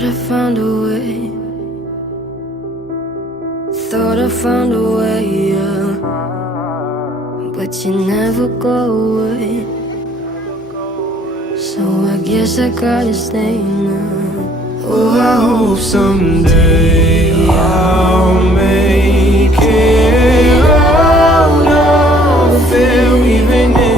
Thought I found a way. Thought I found a way, yeah. But you never go away. So I guess I gotta stay now. Oh, I hope someday I'll make it out of here, even if